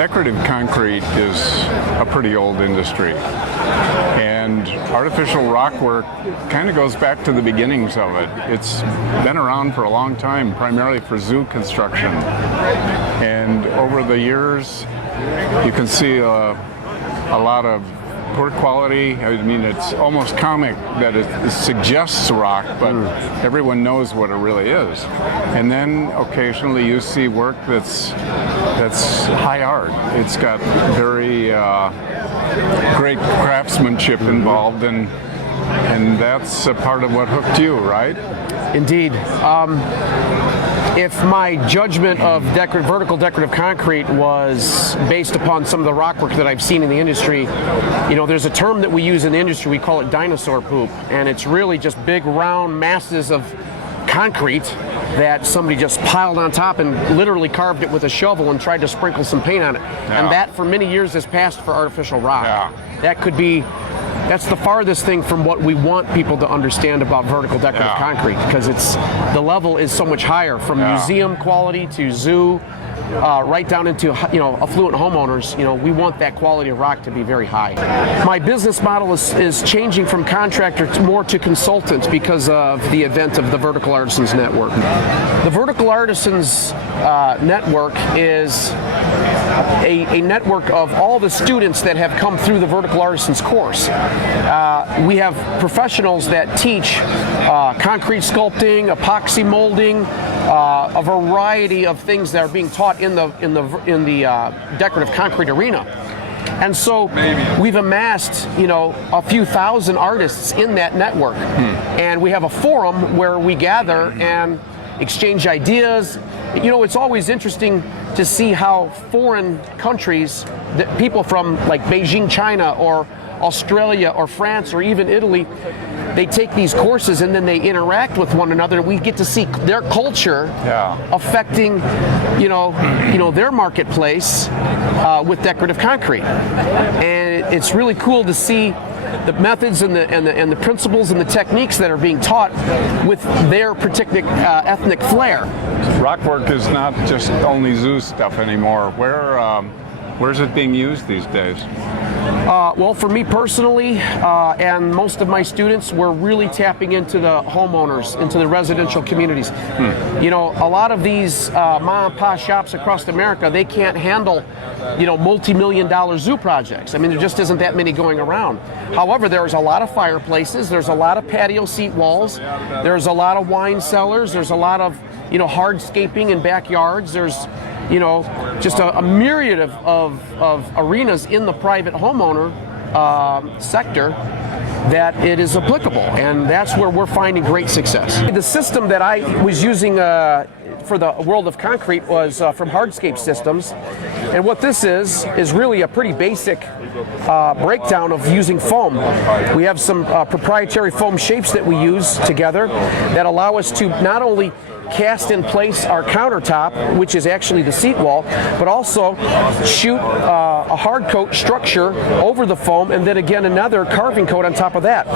Decorative concrete is a pretty old industry, and artificial rock work kind of goes back to the beginnings of it. It's been around for a long time, primarily for zoo construction, and over the years you can see a lot of poor quality. I mean, it's almost comic that it suggests rock, but everyone knows what it really is. And then occasionally you see work that's high art. It's got very great craftsmanship involved, and that's a part of what hooked you, right? Indeed. If my judgment of vertical decorative concrete was based upon some of the rock work that I've seen in the industry, you know, there's a term that we use in the industry, we call it dinosaur poop, and it's really just big round masses of concrete that somebody just piled on top and literally carved it with a shovel and tried to sprinkle some paint on it. Yeah. And that for many years has passed for artificial rock. Yeah. That's the farthest thing from what we want people to understand about vertical decorative concrete, because the level is so much higher, from museum quality to zoo, right down into affluent homeowners. You know, we want that quality of rock to be very high. My business model is changing from contractor more to consultant because of the advent of the Vertical Artisans Network. The Vertical Artisans Network is a network of all the students that have come through the Vertical Artisans course. We have professionals that teach concrete sculpting, epoxy molding, a variety of things that are being taught in the decorative concrete arena. And so we've amassed, a few thousand artists in that network. And we have a forum where we gather and exchange ideas. It's always interesting to see how foreign countries, people from like Beijing, China, or Australia, or France, or even Italy, they take these courses and then they interact with one another. We get to see their culture affecting, their marketplace with decorative concrete, and it's really cool to see the methods and the principles and the techniques that are being taught with their particular ethnic flair. Rock work is not just only zoo stuff anymore. Where's it being used these days? Well, for me personally, and most of my students, we're really tapping into the homeowners, into the residential communities. A lot of these mom and pop shops across America, they can't handle, multi-million-dollar zoo projects. I mean, there just isn't that many going around. However, there's a lot of fireplaces, there's a lot of patio seat walls, there's a lot of wine cellars, there's a lot of, hardscaping in backyards, there's just a myriad of arenas in the private homeowner sector that it is applicable, and that's where we're finding great success. The system that I was using for the World of Concrete was from Hardscape Systems, and what this is really a pretty basic breakdown of using foam. We have some proprietary foam shapes that we use together that allow us to not only cast in place our countertop, which is actually the seat wall, but also shoot a hard coat structure over the foam, and then again another carving coat on top of that.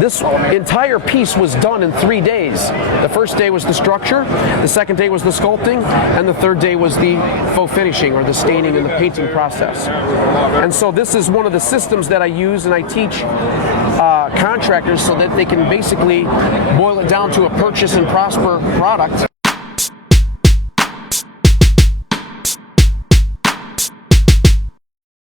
This entire piece was done in 3 days. The first day was the structure, the second day was the sculpting, and the third day was the faux finishing, or the staining and the painting process. And so this is one of the systems that I use, and I teach contractors so that they can basically boil it down to a purchase and prosper product.